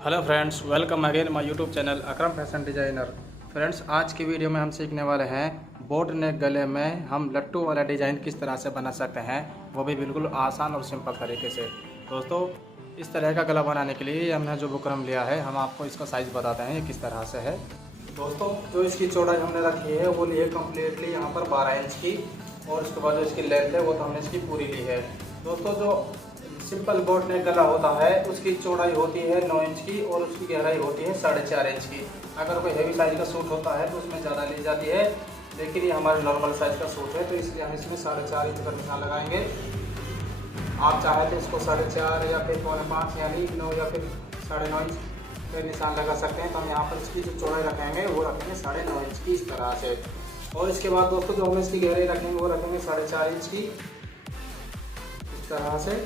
Hello friends, welcome again my YouTube channel Akram fashion designer. Friends, आज की video में हम सीखने वाले हैं बोट नेक गले में हम लट्टू वाला डिज़ाइन किस तरह से बना सकते हैं, वो भी बिल्कुल आसान और सिंपल तरीके से। दोस्तों, इस तरह का गला बनाने के लिए हमने जो बुकरम लिया है, हम आपको इसका साइज़ बताते हैं ये किस तरह से है। दोस्तों, जो इसकी चौड़ाई हमने रखी है वो ली है कम्प्लीटली यहाँ पर 12 इंच की, और उसके बाद जो इसकी लेंथ है वो तो हमने इसकी पूरी ली है। दोस्तों, जो सिंपल बोट नेक गला होता है उसकी चौड़ाई होती है 9 इंच की और उसकी गहराई होती है 4.5 इंच की। अगर कोई हेवी साइज़ का सूट होता है तो उसमें ज़्यादा ली जाती है, लेकिन ये हमारे नॉर्मल साइज़ का सूट है तो इसलिए हम इसमें 4.5 इंच का निशान लगाएंगे। आप चाहे तो इसको 4.5 या फिर 4.5 यानी 9 या फिर 9.5 इंच का निशान लगा सकते हैं। तो हम यहाँ पर इसकी जो चौड़ाई रखेंगे वो रखेंगे 9.5 इंच की, इस तरह से। और इसके बाद दोस्तों, जो हम इसकी गहराई रखेंगे वो रखेंगे 4.5 इंच की, इस तरह से।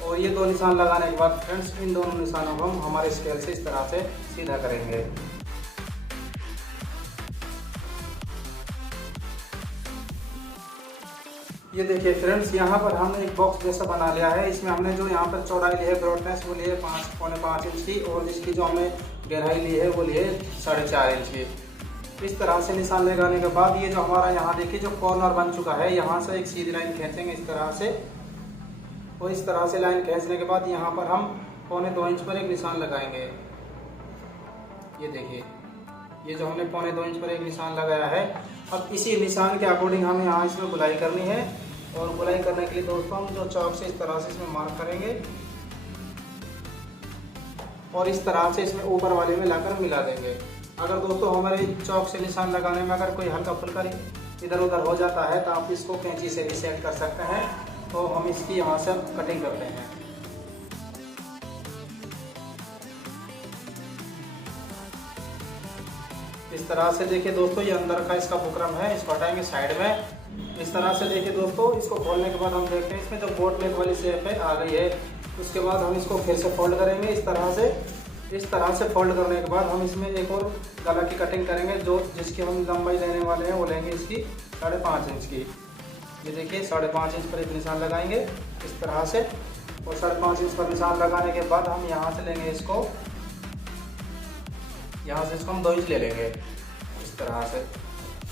और ये दो निशान लगाने के बाद फ्रेंड्स, इन दोनों निशानों को हम हमारे स्केल से इस तरह से सीधा करेंगे। ये देखिए फ्रेंड्स, यहाँ पर हमने एक बॉक्स जैसा बना लिया है। इसमें हमने जो यहाँ पर चौड़ाई ली है, ब्रॉडनेस वो ली है 5.5 इंच की, और इसकी जो हमने गहराई ली है वो ली है 4.5 इंच की। इस तरह से निशान लगाने के बाद ये जो हमारा यहाँ देखिए जो कॉर्नर बन चुका है, यहाँ से एक सीधी लाइन खींचेंगे इस तरह से। और इस तरह से लाइन खींचने के बाद यहाँ पर हम 2.25 इंच पर एक निशान लगाएंगे। ये देखिए, ये जो हमने 2.25 इंच पर एक निशान लगाया है। अब इसी निशान के अकॉर्डिंग हमें यहाँ इसमें गुलाई करनी है, और गुलाई करने के लिए दोस्तों हम जो चौक से इस तरह से इसमें मार्क करेंगे, और इस तरह से इसमें ऊपर वाले में लाकर मिला देंगे। अगर दोस्तों हमारे चौक से निशान लगाने में अगर कोई हल्का फुल्का इधर उधर हो जाता है तो आप इसको कैंची से भी सेट कर सकते हैं। तो हम इसकी यहाँ से कटिंग करते हैं। इस तरह से देखिए दोस्तों, ये अंदर का इसका बुकरम है, इसको हटाएंगे साइड में। इस तरह से देखिए दोस्तों, इसको खोलने के बाद हम देखते हैं इसमें जो बोट नेक वाली शेप है आ गई है। उसके बाद हम इसको फिर से फोल्ड करेंगे इस तरह से। इस तरह से फोल्ड करने के बाद हम इसमें एक और गला की कटिंग करेंगे, जो जिसकी हम लंबाई लेने वाले हैं वो लेंगे इसकी 5.5 इंच की। ये देखिए 5.5 इंच पर एक निशान लगाएंगे इस तरह से, और 5.5 इंच पर निशान लगाने के बाद हम यहाँ से लेंगे इसको, यहाँ से इसको हम 2 इंच ले लेंगे इस तरह से,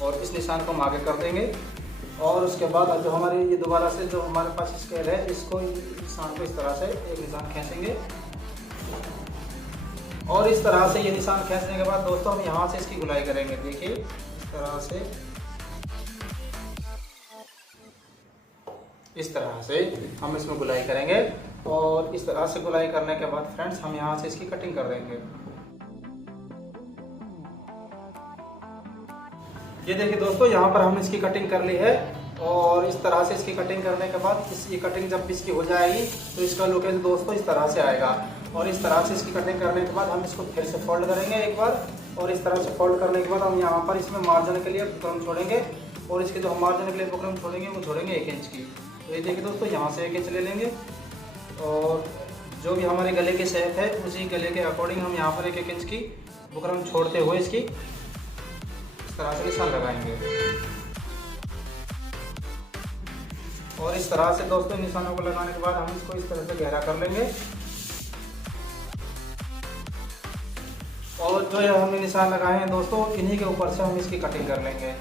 और इस निशान को हम आगे कर देंगे। और उसके बाद जो हमारे ये दोबारा से जो हमारे पास स्केल है, इसको निशान को इस तरह से एक निशान खींचेंगे, और इस तरह से ये निशान खींचने के बाद दोस्तों हम यहाँ से इसकी गुलाई करेंगे। देखिए इस तरह से हम इसमें गुलाई करेंगे, और इस तरह से गुलाई करने के बाद फ्रेंड्स हम यहाँ से इसकी कटिंग कर देंगे। ये देखिए दोस्तों, यहाँ पर हमने इसकी कटिंग कर ली है, और इस तरह से इसकी कटिंग करने के बाद ये कटिंग जब इसकी हो जाएगी तो इसका लुक है दोस्तों इस तरह से आएगा। और इस तरह से इसकी कटिंग करने के बाद हम इसको फिर से फोल्ड करेंगे एक बार, और इस तरह से फोल्ड करने के बाद हम यहाँ पर इसमें मार्जिन के लिए बुकरम छोड़ेंगे, और इसके जो हम मार्जिन के लिए बुकरम छोड़ेंगे वो छोड़ेंगे 1 इंच की। तो ये देखिए दोस्तों, यहाँ से 1 इंच ले लेंगे, और जो भी हमारे गले की शेप है उसी गले के अकॉर्डिंग हम यहाँ पर 1 इंच की बुकरम छोड़ते हुए इसकी इस तरह से निशान लगाएंगे। और इस तरह से दोस्तों निशानों को लगाने के बाद हम इसको इस तरह से गहरा कर लेंगे, और जो ये हमने निशान लगाए हैं दोस्तों, इन्हीं के ऊपर से हम इसकी कटिंग कर लेंगे।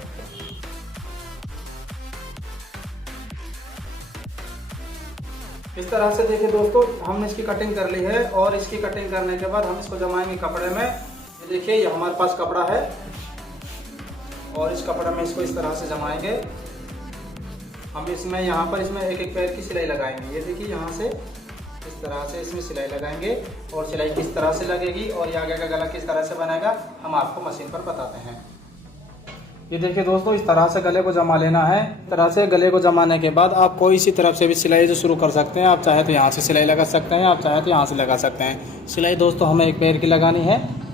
इस तरह से देखिए दोस्तों, हमने इसकी कटिंग कर ली है, और इसकी कटिंग करने के बाद हम इसको जमाएंगे कपड़े में। ये देखिए, ये हमारे पास कपड़ा है, और इस कपड़े में इसको इस तरह से जमाएंगे। हम इसमें यहाँ पर इसमें एक पैर की सिलाई लगाएंगे। ये देखिए, यहाँ से इस तरह से इसमें सिलाई लगाएंगे, और सिलाई किस तरह से लगेगी और ये आगे का गला किस तरह से बनेगा हम आपको मशीन पर बताते हैं। ये देखिए दोस्तों, इस तरह से गले को जमा लेना है। इस तरह से गले को जमाने के बाद आप कोई इसी तरफ से भी सिलाई जो शुरू कर सकते हैं। आप चाहे तो यहाँ से सिलाई लगा सकते हैं, आप चाहे तो यहाँ से लगा सकते हैं। सिलाई दोस्तों हमें एक पैर की लगानी है।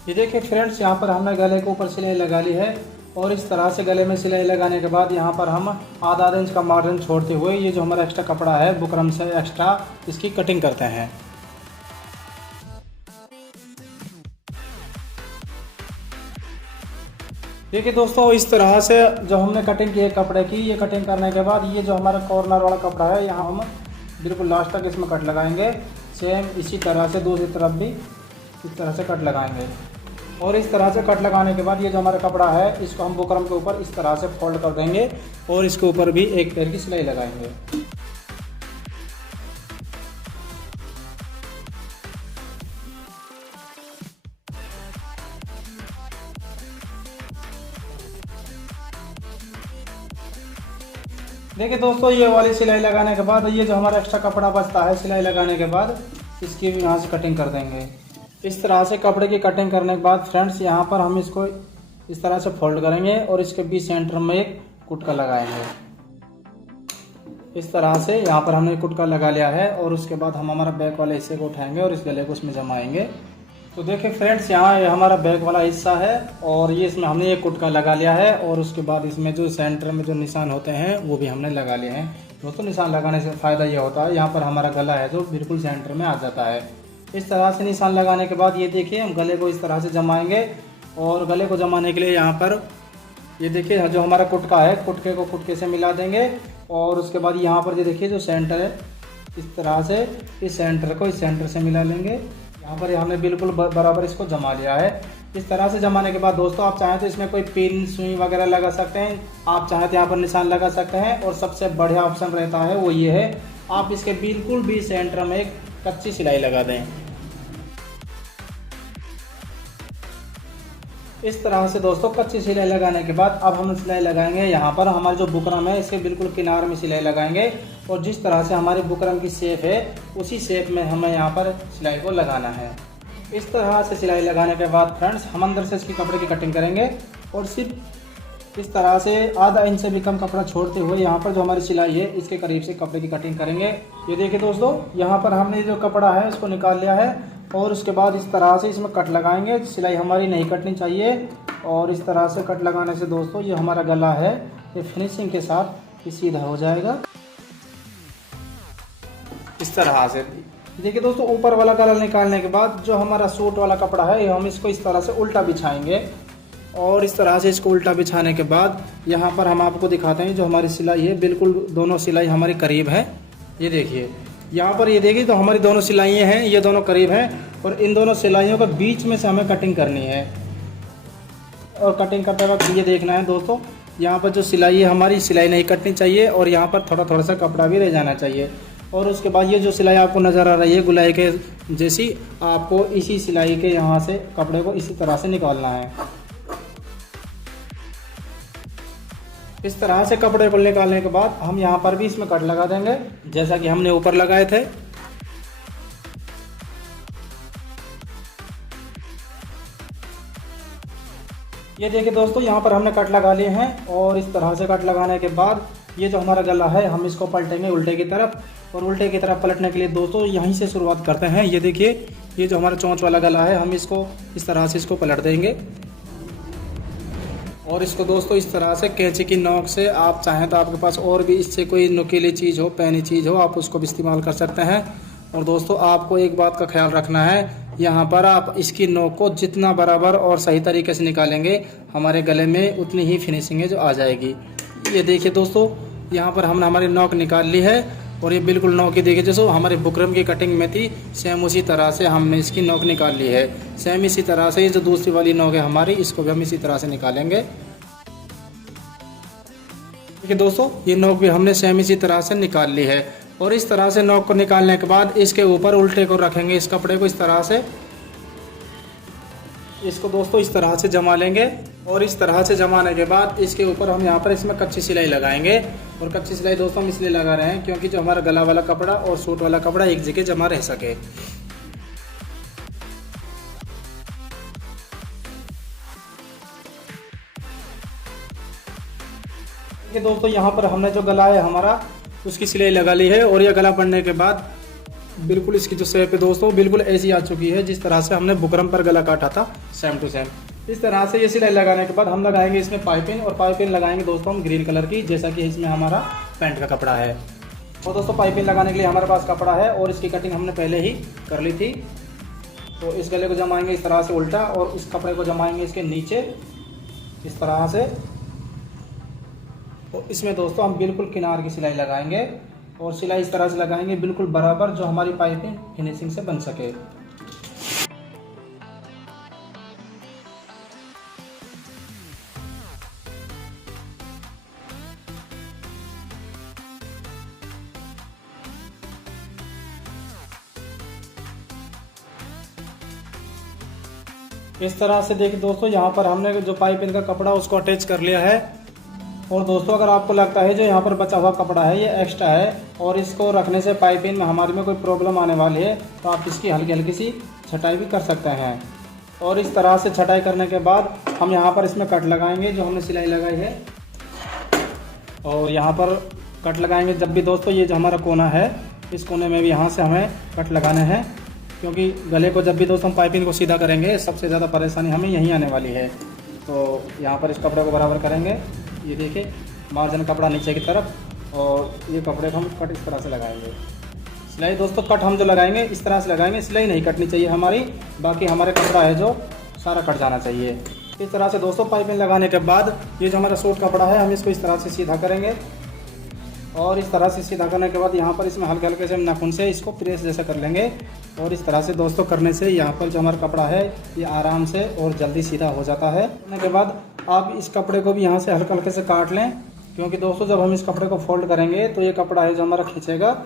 ये देखिए फ्रेंड्स, यहाँ पर हमने गले के ऊपर सिलाई लगा ली है, और इस तरह से गले में सिलाई लगाने के बाद यहाँ पर हम आधा इंच का मार्जिन छोड़ते हुए ये जो हमारा एक्स्ट्रा कपड़ा है बुकरम से एक्स्ट्रा इसकी कटिंग करते हैं। देखिए दोस्तों, इस तरह से जो हमने कटिंग की है कपड़े की, ये कटिंग करने के बाद ये जो हमारा कॉर्नर वाला कपड़ा है यहाँ हम बिल्कुल लास्ट तक इसमें कट लगाएंगे। सेम इसी तरह से दूसरी तरफ भी इस तरह से कट लगाएंगे। और इस तरह से कट लगाने के बाद ये जो हमारा कपड़ा है इसको हम बुकरम के ऊपर इस तरह से फोल्ड कर देंगे और इसके ऊपर भी एक पैर की सिलाई लगाएंगे। देखिए दोस्तों, ये वाली सिलाई लगाने के बाद ये जो हमारा एक्स्ट्रा कपड़ा बचता है सिलाई लगाने के बाद इसकी भी यहाँ से कटिंग कर देंगे। इस तरह से कपड़े की कटिंग करने के बाद फ्रेंड्स यहाँ पर हम इसको इस तरह से फोल्ड करेंगे और इसके बीच सेंटर में एक कुटका लगाएंगे। इस तरह से यहाँ पर हमने कुटका लगा लिया है और उसके बाद हम हमारा बैक वाले हिस्से को उठाएंगे और इस गले को उसमें जमाएंगे। तो देखिए फ्रेंड्स, यहाँ ये हमारा बैक वाला हिस्सा है और ये इसमें हमने एक कुटका लगा लिया है और उसके बाद इसमें जो सेंटर में जो निशान होते हैं वो भी हमने लगा लिए हैं। दोस्तों, निशान लगाने से फ़ायदा ये होता है यहाँ पर हमारा गला है जो बिल्कुल सेंटर में आ जाता है। इस तरह से निशान लगाने के बाद ये देखिए हम गले को इस तरह से जमाएंगे और गले को जमाने के लिए यहाँ पर ये देखिए जो हमारा कुटका है कुटके को कुटके से मिला देंगे और उसके बाद यहाँ पर ये देखिए जो सेंटर है इस तरह से इस सेंटर को इस सेंटर से मिला लेंगे। यहाँ पर हमने बिल्कुल बराबर इसको जमा लिया है। इस तरह से जमाने के बाद दोस्तों आप चाहें तो इसमें कोई पिन सुई वगैरह लगा सकते हैं, आप चाहें तो यहाँ पर निशान लगा सकते हैं। और सबसे बढ़िया ऑप्शन रहता है वो ये है, आप इसके बिल्कुल भी सेंटर में एक कच्ची सिलाई लगा दें। इस तरह से दोस्तों कच्ची सिलाई लगाने के बाद अब हम सिलाई लगाएंगे यहाँ पर हमारे जो बुकरम है इसके बिल्कुल किनारे में सिलाई लगाएंगे और जिस तरह से हमारे बुकरम की शेप है उसी शेप में हमें यहाँ पर सिलाई को लगाना है। इस तरह से सिलाई लगाने के बाद फ्रेंड्स हम अंदर से इसकी कपड़े की कटिंग करेंगे और सिर्फ इस तरह से आधा इंच से भी कम कपड़ा छोड़ते हुए यहाँ पर जो हमारी सिलाई है इसके करीब से कपड़े की कटिंग करेंगे। ये देखिए दोस्तों, यहाँ पर हमने जो कपड़ा है इसको निकाल लिया है और उसके बाद इस तरह से इसमें कट लगाएंगे। सिलाई हमारी नहीं कटनी चाहिए और इस तरह से कट लगाने से दोस्तों ये हमारा गला है ये फिनिशिंग के साथ ये सीधा हो जाएगा। इस तरह से देखिए दोस्तों, ऊपर वाला गला निकालने के बाद जो हमारा सूट वाला कपड़ा है हम इसको इस तरह से उल्टा बिछाएंगे और इस तरह से इसको उल्टा बिछाने के बाद यहाँ पर हम आपको दिखाते हैं जो हमारी सिलाई है बिल्कुल दोनों सिलाई हमारी करीब है। ये देखिए यहाँ पर ये देखिए तो हमारी दोनों सिलाइयाँ हैं ये दोनों करीब हैं और इन दोनों सिलाइयों के बीच में से हमें कटिंग करनी है। और कटिंग करते वक्त ये देखना है दोस्तों, यहाँ पर जो सिलाई है हमारी सिलाई नहीं कटनी चाहिए और यहाँ पर थोड़ा थोड़ा सा कपड़ा भी रह जाना चाहिए। और उसके बाद ये जो सिलाई आपको नज़र आ रही है गुलाई के जैसी, आपको इसी सिलाई के यहाँ से कपड़े को इसी तरह से निकालना है। इस तरह से कपड़े को निकालने के बाद हम यहाँ पर भी इसमें कट लगा देंगे जैसा कि हमने ऊपर लगाए थे। ये देखिए दोस्तों, यहाँ पर हमने कट लगा लिए हैं और इस तरह से कट लगाने के बाद ये जो हमारा गला है हम इसको पलटेंगे उल्टे की तरफ। और उल्टे की तरफ पलटने के लिए दोस्तों यहीं से शुरुआत करते हैं। ये देखिए ये जो हमारा चोंच वाला गला है हम इसको इस तरह से इसको पलट देंगे और इसको दोस्तों इस तरह से कैंची की नोक से, आप चाहें तो आपके पास और भी इससे कोई नुकीली चीज़ हो पैनी चीज़ हो आप उसको भी इस्तेमाल कर सकते हैं। और दोस्तों आपको एक बात का ख्याल रखना है, यहाँ पर आप इसकी नोक को जितना बराबर और सही तरीके से निकालेंगे हमारे गले में उतनी ही फिनिशिंग है जो आ जाएगी। ये देखिए दोस्तों, यहाँ पर हमने हमारी नोक निकाल ली है और ये बिल्कुल नोक ही देखिए जैसे हमारे बुकरम की कटिंग में थी सेम उसी तरह से हमने इसकी नोक निकाल ली है। सेम इसी तरह से ये जो दूसरी वाली नोक है हमारी इसको भी हम इसी तरह से निकालेंगे। ठीक है दोस्तों, ये नोक भी हमने सेम इसी तरह से निकाल ली है। और इस तरह से नोक को निकालने के बाद इसके ऊपर उल्टे को रखेंगे इस कपड़े को इस तरह से, इसको दोस्तों इस तरह से जमा लेंगे। और इस तरह से जमाने के बाद इसके ऊपर हम यहाँ पर इसमें कच्ची सिलाई लगाएंगे। और कच्ची सिलाई दोस्तों हम इसलिए लगा रहे हैं क्योंकि जो हमारा गला वाला कपड़ा और सूट वाला कपड़ा एक जगह जमा रह सके। ये दोस्तों यहाँ पर हमने जो गला है हमारा उसकी सिलाई लगा ली है और यह गला पड़ने के बाद बिल्कुल इसकी जो शेप है दोस्तों बिल्कुल ऐसी आ चुकी है जिस तरह से हमने बुकरम पर गला काटा था सेम टू सेम। इस तरह से ये सिलाई लगाने के बाद हम लगाएंगे इसमें पाइपिंग, और पाइपिंग लगाएंगे दोस्तों हम ग्रीन कलर की, जैसा कि इसमें हमारा पैंट का कपड़ा है। और दोस्तों पाइपिंग लगाने के लिए हमारे पास कपड़ा है और इसकी कटिंग हमने पहले ही कर ली थी। तो इस गले को जमाएंगे इस तरह से उल्टा, और इस कपड़े को जमाएंगे इसके नीचे इस तरह से। तो इसमें दोस्तों हम बिल्कुल किनार की सिलाई लगाएंगे, और सिलाई इस तरह से लगाएंगे बिल्कुल बराबर, जो हमारी पाइपिंग फिनिशिंग से बन सके। इस तरह से देखिए दोस्तों, यहाँ पर हमने जो पाइपिंग का कपड़ा उसको अटैच कर लिया है। और दोस्तों अगर आपको लगता है जो यहाँ पर बचा हुआ कपड़ा है ये एक्स्ट्रा है, और इसको रखने से पाइपिंग में हमारे में कोई प्रॉब्लम आने वाली है, तो आप इसकी हल्की हल्की सी छटाई भी कर सकते हैं। और इस तरह से छटाई करने के बाद हम यहाँ पर इसमें कट लगाएंगे जो हमने सिलाई लगाई है, और यहाँ पर कट लगाएंगे। जब भी दोस्तों ये जो हमारा कोना है, इस कोने में भी यहाँ से हमें कट लगाने हैं, क्योंकि गले को जब भी दोस्तों हम पाइपिंग को सीधा करेंगे सबसे ज़्यादा परेशानी हमें यहीं आने वाली है। तो यहाँ पर इस कपड़े को बराबर करेंगे, ये देखिए मार्जिन कपड़ा नीचे की तरफ, और ये कपड़े को हम कट इस तरह से लगाएंगे। सिलाई दोस्तों कट हम जो लगाएंगे इस तरह से लगाएंगे, सिलाई नहीं कटनी चाहिए हमारी, बाकी हमारे कपड़ा है जो सारा कट जाना चाहिए। इस तरह से दोस्तों पाइपिंग लगाने के बाद ये जो हमारा सूट कपड़ा है हम इसको इस तरह से सीधा करेंगे, और इस तरह से सीधा करने के बाद यहाँ पर इसमें हल्के हल्के से हम नाखून से इसको प्रेस जैसा कर लेंगे। और इस तरह से दोस्तों करने से यहाँ पर जो हमारा कपड़ा है ये आराम से और जल्दी सीधा हो जाता है। करने के बाद आप इस कपड़े को भी यहाँ से हल्के हल्के से काट लें, क्योंकि दोस्तों जब हम इस कपड़े को फोल्ड करेंगे तो ये कपड़ा है जो हमारा खींचेगा,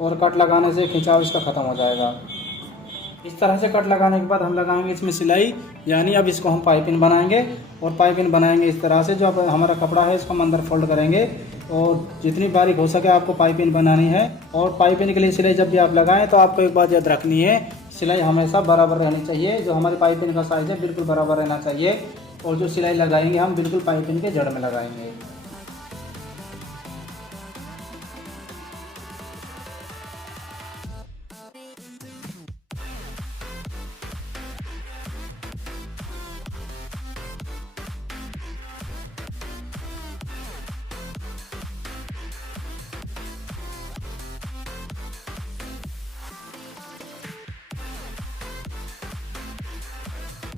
और कट लगाने से खिंचाव इसका ख़त्म हो जाएगा। इस तरह से कट लगाने के बाद हम लगाएंगे इसमें सिलाई, यानी अब इसको हम पाइपिंग बनाएंगे। और पाइपिंग बनाएंगे इस तरह से, जो अब हमारा कपड़ा है इसको हम अंदर फोल्ड करेंगे, और जितनी बारीक हो सके आपको पाइपिंग बनानी है। और पाइपिंग के लिए सिलाई जब भी आप लगाएं तो आपको एक बात याद रखनी है, सिलाई हमेशा बराबर रहनी चाहिए। जो हमारी पाइपिंग का साइज़ है बिल्कुल बराबर रहना चाहिए, और जो सिलाई लगाएंगे हम बिल्कुल पाइपिंग के जड़ में लगाएंगे।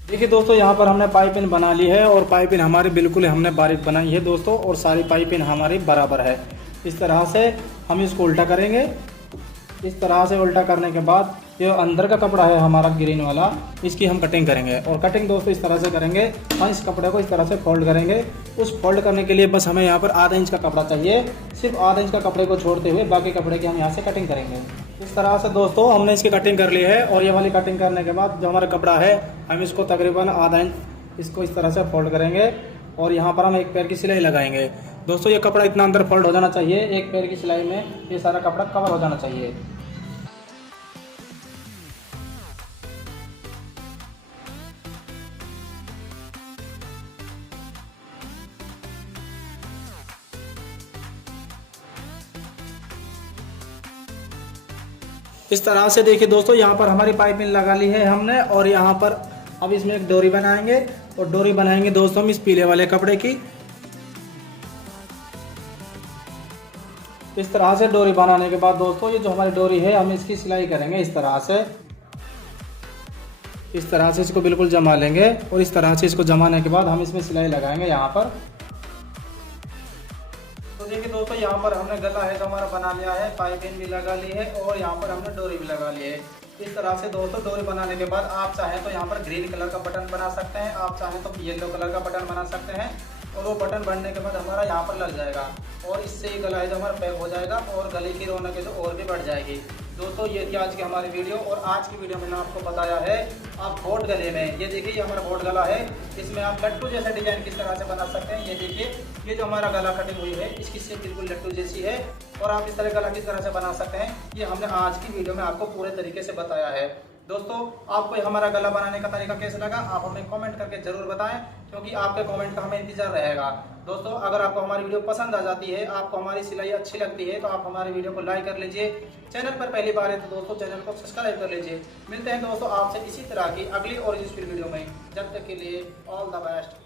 देखिए दोस्तों यहाँ पर हमने पाइपिंग बना ली है, और पाइपिंग हमारी बिल्कुल हमने बारीक बनाई है दोस्तों, और सारी पाइपिंग हमारी बराबर है। इस तरह से हम इसको उल्टा करेंगे। इस तरह से उल्टा करने के बाद ये अंदर का कपड़ा है हमारा ग्रीन वाला, इसकी हम कटिंग करेंगे। और कटिंग दोस्तों इस तरह से करेंगे, हम इस कपड़े को इस तरह से फोल्ड करेंगे। उस फोल्ड करने के लिए बस हमें यहाँ पर आधा इंच का कपड़ा चाहिए, सिर्फ आधा इंच का कपड़े को छोड़ते हुए बाकी कपड़े की हम यहाँ से कटिंग करेंगे। इस तरह से दोस्तों हमने इसकी कटिंग कर ली है, और ये वाली कटिंग करने के बाद जो हमारा कपड़ा है हम इसको तकरीबन आधा इंच इसको इस तरह से फोल्ड करेंगे, और यहाँ पर हम एक पैर की सिलाई लगाएंगे। दोस्तों ये कपड़ा इतना अंदर फोल्ड हो जाना चाहिए, एक पैर की सिलाई में ये सारा कपड़ा कवर हो जाना चाहिए। इस तरह से देखिए दोस्तों यहाँ पर हमारी पाइपिंग लगा ली है हमने, और यहाँ पर अब इसमें एक डोरी बनाएंगे, और डोरी बनाएंगे दोस्तों हम इस पीले वाले कपड़े की। इस तरह से डोरी बनाने के बाद दोस्तों ये जो हमारी डोरी है हम इसकी सिलाई करेंगे इस तरह से। इस तरह से इसको बिल्कुल जमा लेंगे, और इस तरह से इसको जमाने के बाद हम इसमें सिलाई लगाएंगे यहाँ पर। तो देखिए दोस्तों यहाँ पर हमने गला है जो हमारा बना लिया है, पाइपिंग भी लगा ली है, और यहाँ पर हमने डोरी भी लगा ली है। इस तरह से दोस्तों डोरी बनाने के बाद आप चाहें तो यहाँ पर ग्रीन कलर का बटन बना सकते हैं, आप चाहें तो येलो कलर का बटन बना सकते हैं, और वो बटन बनने के बाद हमारा यहाँ पर लग जाएगा, और इससे ये गला है जो हमारा पैक हो जाएगा, और गले की रौनक है जो और भी बढ़ जाएगी। दोस्तों ये थी आज की हमारी वीडियो, और आज की वीडियो में मैंने आपको बताया है आप बोट गले में, ये देखिए ये हमारा बोट गला है, इसमें आप लट्टू जैसा डिजाइन किस तरह से बना सकते हैं। ये देखिए ये जो हमारा गला कटिंग हुई है इसकी शेप बिल्कुल लट्टू जैसी है, और आप इस तरह गला किस तरह से बना सकते हैं ये हमने आज की वीडियो में आपको पूरे तरीके से बताया है। दोस्तों आपको हमारा गला बनाने का तरीका कैसा लगा आप हमें कमेंट करके जरूर बताएं, क्योंकि आपके कमेंट का हमें इंतजार रहेगा। दोस्तों अगर आपको हमारी वीडियो पसंद आ जाती है, आपको हमारी सिलाई अच्छी लगती है, तो आप हमारी वीडियो को लाइक कर लीजिए। चैनल पर पहली बार है तो दोस्तों चैनल को सब्सक्राइब कर लीजिए। मिलते हैं दोस्तों आपसे इसी तरह की अगली और यूजफुल वीडियो में। जब तक के लिए ऑल द बेस्ट।